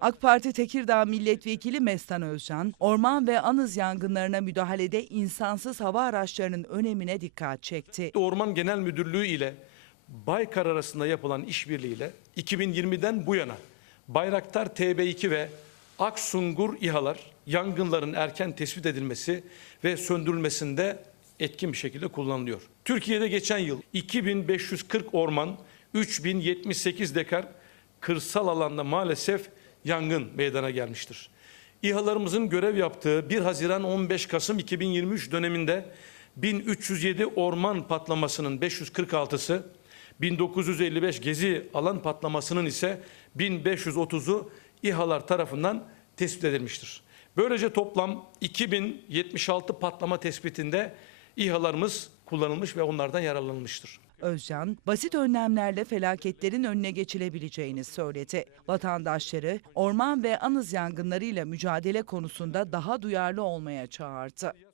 AK Parti Tekirdağ Milletvekili Mestan Özcan, orman ve anız yangınlarına müdahalede insansız hava araçlarının önemine dikkat çekti. Orman Genel Müdürlüğü ile Baykar arasında yapılan işbirliğiyle 2020'den bu yana Bayraktar TB2 ve Aksungur İHA'lar yangınların erken tespit edilmesi ve söndürülmesinde etkin bir şekilde kullanılıyor. Türkiye'de geçen yıl 2540 orman, 3078 dekar kırsal alanda maalesef yangın meydana gelmiştir. İHA'larımızın görev yaptığı 1 Haziran 15 Kasım 2023 döneminde 1307 orman patlamasının 546'sı, 1955 gezi alan patlamasının ise 1530'u İHA'lar tarafından tespit edilmiştir. Böylece toplam 2076 patlama tespitinde İHA'larımız kullanılmış ve onlardan yararlanılmıştır. Özcan, basit önlemlerle felaketlerin önüne geçilebileceğini söyledi. Vatandaşları orman ve anız yangınlarıyla mücadele konusunda daha duyarlı olmaya çağırdı.